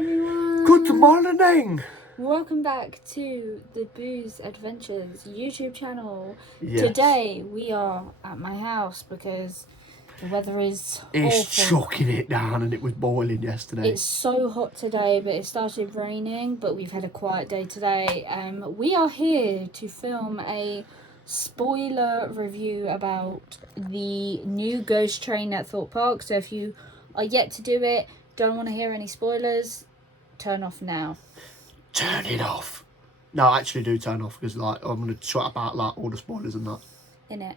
everyone. Good morning. Welcome back to the Booze Adventures YouTube channel. Yes. Today we are at my house because the weather is It's awful. chucking it down and it was boiling yesterday. It's so hot today, but it started raining, but we've had a quiet day today. We are here to film a spoiler review about the new ghost train at Thorpe Park. So if you are yet to do it, don't want to hear any spoilers, turn off now. Turn it off. No, actually do turn off because I'm going to chat about all the spoilers and that. In it.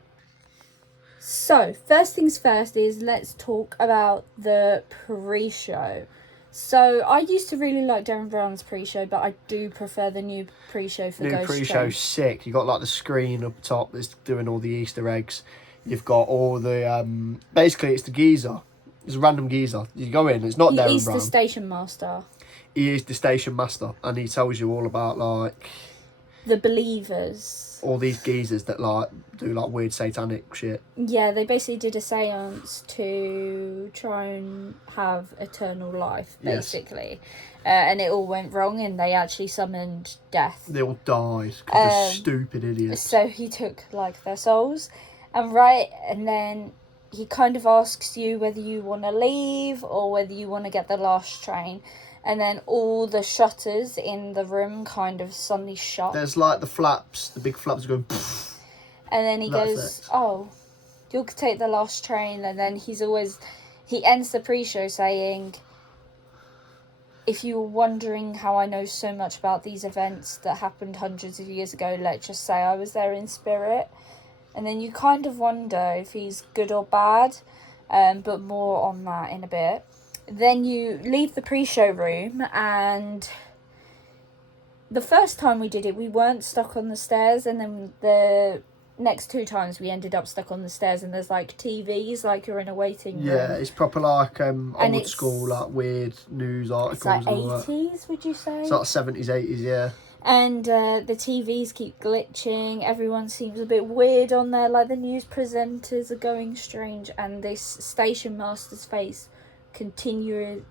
So, first things first is let's talk about the pre-show. So, I used to really like Darren Brown's pre-show, but I do prefer the new pre-show for Ghost Train. New pre-show's sick. You got the screen up top that's doing all the Easter eggs. You've got all the basically it's the geezer. It's a random geezer. You go in. It's not Darren Brown. He's the station master. He is the station master, and he tells you all about the believers. All these geezers that do weird satanic shit. Yeah, they basically did a seance to try and have eternal life, basically. Yes. And it all went wrong, and they actually summoned death. They all died because they're stupid idiots. So he took their souls, and then he kind of asks you whether you want to leave or whether you want to get the last train. And then all the shutters in the room kind of suddenly shut. There's the flaps, the big flaps go. Pfft. And then he goes, "Oh, you'll take the last train." And then he ends the pre-show saying, "If you were wondering how I know so much about these events that happened hundreds of years ago, let's just say I was there in spirit." And then you kind of wonder if he's good or bad, but more on that in a bit. Then you leave the pre-show room, and the first time we did it, we weren't stuck on the stairs, and then the next two times we ended up stuck on the stairs, and there's TVs, you're in a waiting room. Yeah, it's proper old school, weird news articles. It's 80s, would you say? It's 70s, 80s, yeah. And the TVs keep glitching, everyone seems a bit weird on there, the news presenters are going strange, and this station master's face continuously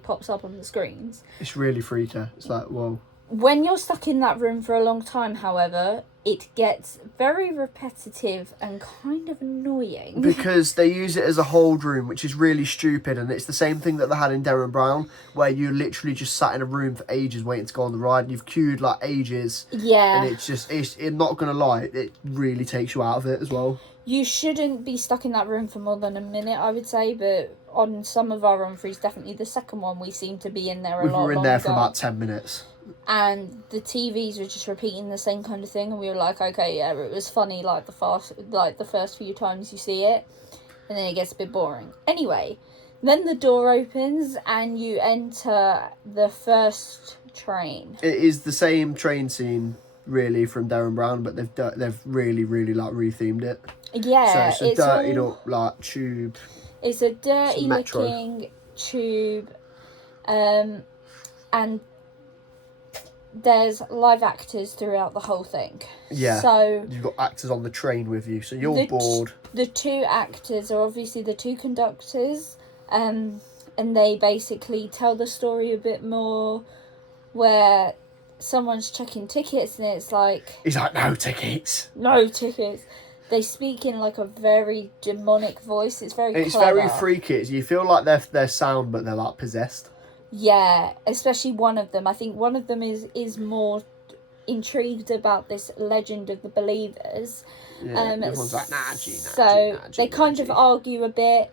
pops up on the screens. It's really freaky. It's whoa. When you're stuck in that room for a long time, however, it gets very repetitive and kind of annoying. Because they use it as a hold room, which is really stupid, and it's the same thing that they had in Darren Brown, where you literally just sat in a room for ages waiting to go on the ride, and you've queued ages. Yeah. And it's not gonna lie, it really takes you out of it as well. You shouldn't be stuck in that room for more than a minute, I would say, but on some of our run-throughs, definitely the second one, we seem to be in there a lot longer. We were in there for about 10 minutes. And the TVs were just repeating the same kind of thing, and we were okay, yeah, it was funny, the first few times you see it, and then it gets a bit boring. Anyway, then the door opens, and you enter the first train. It is the same train scene, really, from Darren Brown, but they've really, really, rethemed it. Yeah, so it's a dirty up tube. It's a dirty looking tube, and there's live actors throughout the whole thing. Yeah. So you've got actors on the train with you, so you're bored. The two actors are obviously the two conductors, and they basically tell the story a bit more, where someone's checking tickets, and it's he's no tickets. No tickets. They speak in a very demonic voice. It's very clever. Very freaky. You feel they're sound, but they're possessed. Yeah, especially one of them. I think one of them is more intrigued about this legend of the believers. Yeah, everyone's they kind of argue a bit.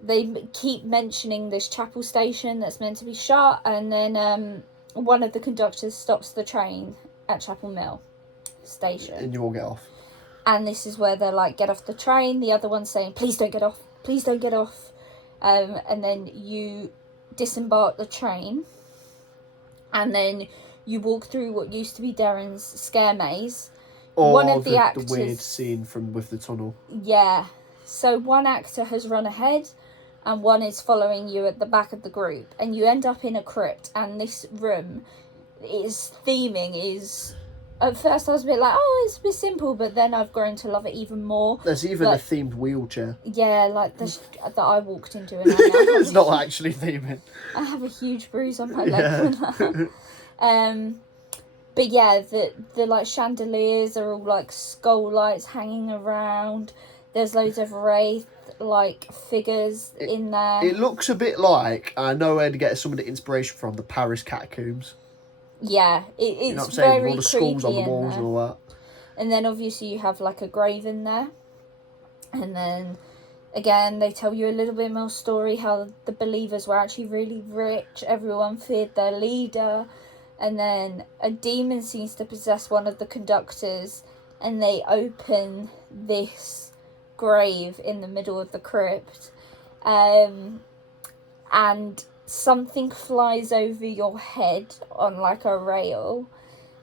They keep mentioning this chapel station that's meant to be shut, and then one of the conductors stops the train at Chapel Mill station. And you all get off. And this is where they're get off the train. The other one's saying, "Please don't get off. Please don't get off." And then you disembark the train. And then you walk through what used to be Darren's scare maze. Or one of the actors, the weird scene with the tunnel. Yeah. So one actor has run ahead, and one is following you at the back of the group. And you end up in a crypt. And this room, its theming is at first I was a bit like, oh, it's a bit simple, but then I've grown to love it even more. There's even a themed wheelchair. Yeah, like that I walked into, and It's not actually theming. I have a huge bruise on my leg from that. But yeah, the like chandeliers are all like skull lights hanging around. There's loads of wraith like figures in there. It looks a bit like, I know where to get some of the inspiration from, the Paris catacombs. Yeah, it's you know what I'm saying? very All the skulls on the walls there. and all that. And then obviously you have like a grave in there. And then again they tell you a little bit more story how the believers were actually really rich. Everyone feared their leader. And then a demon seems to possess one of the conductors, and they open this grave in the middle of the crypt. And something flies over your head on like a rail,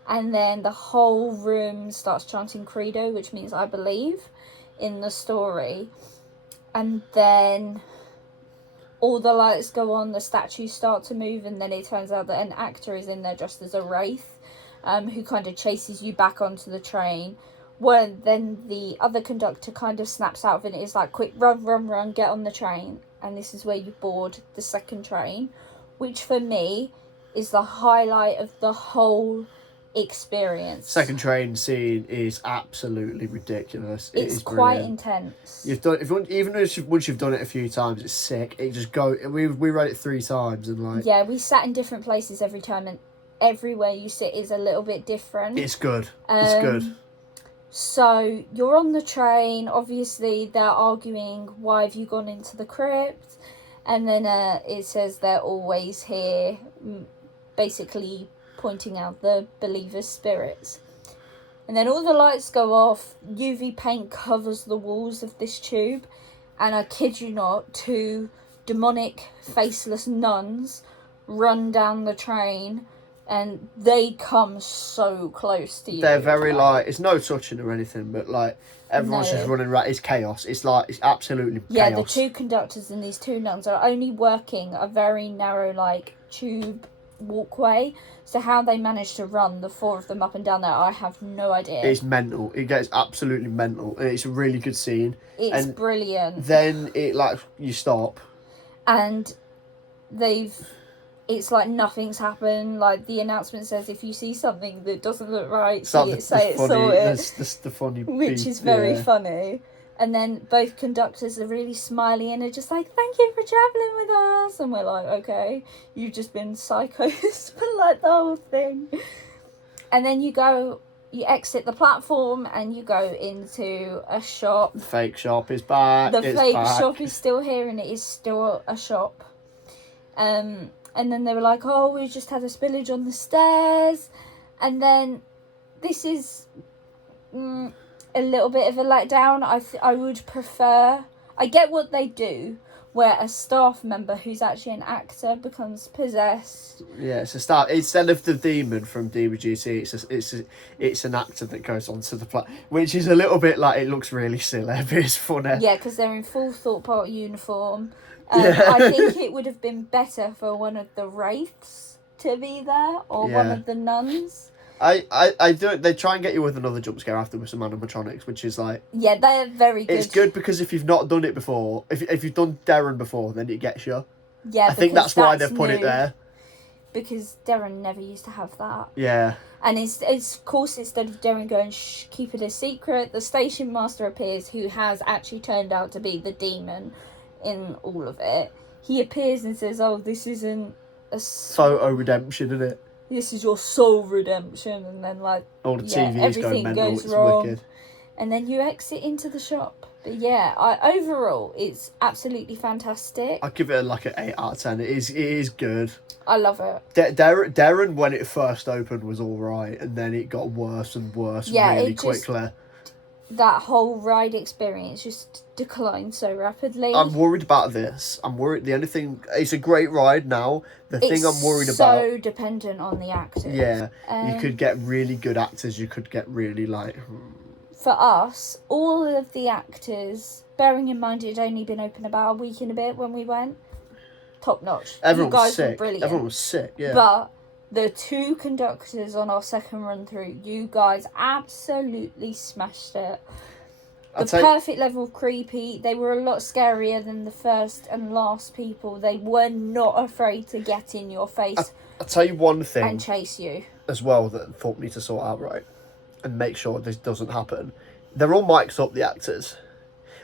and then the whole room starts chanting credo, which means I believe in the story. And then all the lights go on, the statues start to move, and then it turns out that an actor is in there dressed as a wraith, who kind of chases you back onto the train. When then the other conductor kind of snaps out of it and is like, quick, run, get on the train. And this is where you board the second train, which for me is the highlight of the whole experience. Second train scene is absolutely ridiculous. It's quite intense. You've done once you've done it a few times, it's sick. It just we read it 3 times and like. Yeah, we sat in different places every time, and everywhere you sit is a little bit different. It's good. It's good. So you're on the train. Obviously, they're arguing, why have you gone into the crypt? And then it says they're always here, basically pointing out the believers' spirits. And then all the lights go off. UV paint covers the walls of this tube. And I kid you not, 2 demonic, faceless nuns run down the train. And they come so close to you. They're very like, it's no touching or anything, but like everyone's just running around. It's chaos. It's like, it's absolutely chaos. Yeah, the 2 conductors and these 2 nuns are only working a very narrow like tube walkway. So how they managed to run the 4 of them up and down there, I have no idea. It's mental. It gets absolutely mental, and it's a really good scene. It's brilliant. Then it like you stop, and it's like nothing's happened. Like the announcement says, if you see something that doesn't look right, say it's sorted. That's the funny which is very funny. And then both conductors are really smiley and are just like, thank you for travelling with us. And we're like, okay, you've just been psychos for like the whole thing. And then you exit the platform and you go into a shop. The fake shop is back. The fake shop is still here and it is still a shop. And then they were like, oh, we just had a spillage on the stairs. And then this is a little bit of a letdown. I would prefer... I get what they do, where a staff member who's actually an actor becomes possessed. Yeah, it's a start. Instead of the demon from DBGT, it's an actor that goes onto the plot, which is a little bit like, it looks really silly, but it's funny. Yeah, because they're in full Thorpe Park uniform. I think it would have been better for one of the wraiths to be there, or one of the nuns. I do. They try and get you with another jump scare after with some animatronics, which is like... Yeah, they're very good. It's good because if you've not done it before, if you've done Darren before, then it gets you. Yeah, I think that's why they've put it there. Because Darren never used to have that. Yeah. And it's of course, instead of Darren going, shh, keep it a secret, the station master appears, who has actually turned out to be the demon in all of it. He appears and says, oh, this isn't a... Photo redemption, isn't it? This is your soul redemption. And then, like, all the TVs everything go mental. goes it's wrong. Wicked. And then you exit into the shop. But yeah, overall, it's absolutely fantastic. I'd give it like an 8 out of 10. It is good. I love it. Darren, when it first opened, was all right, and then it got worse and worse really quickly. That whole ride experience just declined so rapidly. I'm worried about this. I'm worried. The only thing, it's a great ride now. The thing I'm worried about... It's so dependent on the actors. Yeah, you could get really good actors. You could get really like... For us, all of the actors, bearing in mind it had only been open about a week and a bit when we went, top notch. Everyone you guys was sick. were brilliant. Everyone was sick, yeah. But The 2 conductors on our second run through, you guys absolutely smashed it. The perfect level of creepy. They were a lot scarier than the first and last people. They were not afraid to get in your face. I'll tell you one thing. And chase you. As well that Thorpe need to sort out, right? And make sure this doesn't happen. They're all mic'd up, the actors.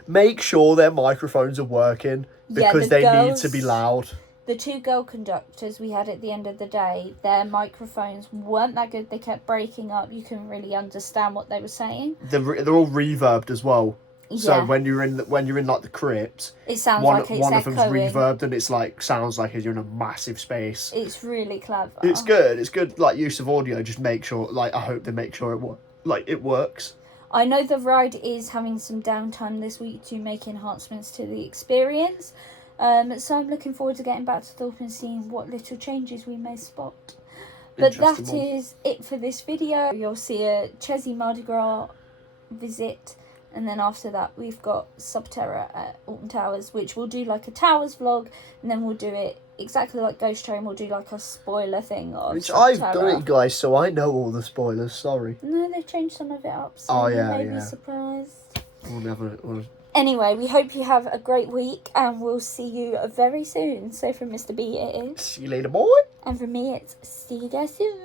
Make sure their microphones are working because they need to be loud. The 2 girl conductors we had at the end of the day, their microphones weren't that good. They kept breaking up. You couldn't really understand what they were saying. They're all reverbed as well. Yeah. So when you're in like the crypt, it sounds like it's one of echoing. them's reverbed and it's like sounds like you're in a massive space. It's really clever. It's good. It's good like use of audio. Just make sure I hope they make sure it works. I know the ride is having some downtime this week to make enhancements to the experience. So I'm looking forward to getting back to Thorpe and seeing what little changes we may spot. But that is it for this video. You'll see a Chesney Mardi Gras visit, and then after that we've got Subterra at Alton Towers, which we'll do like a Towers vlog, and then we'll do it exactly like Ghost Train. We'll do like a spoiler thing of which Subterra. I've done it, guys, so I know all the spoilers. Sorry. No, they've changed some of it up, so you may be surprised. Anyway, we hope you have a great week, and we'll see you very soon. So from Mr. B, it is... See you later, boy. And from me, it's see you guys soon.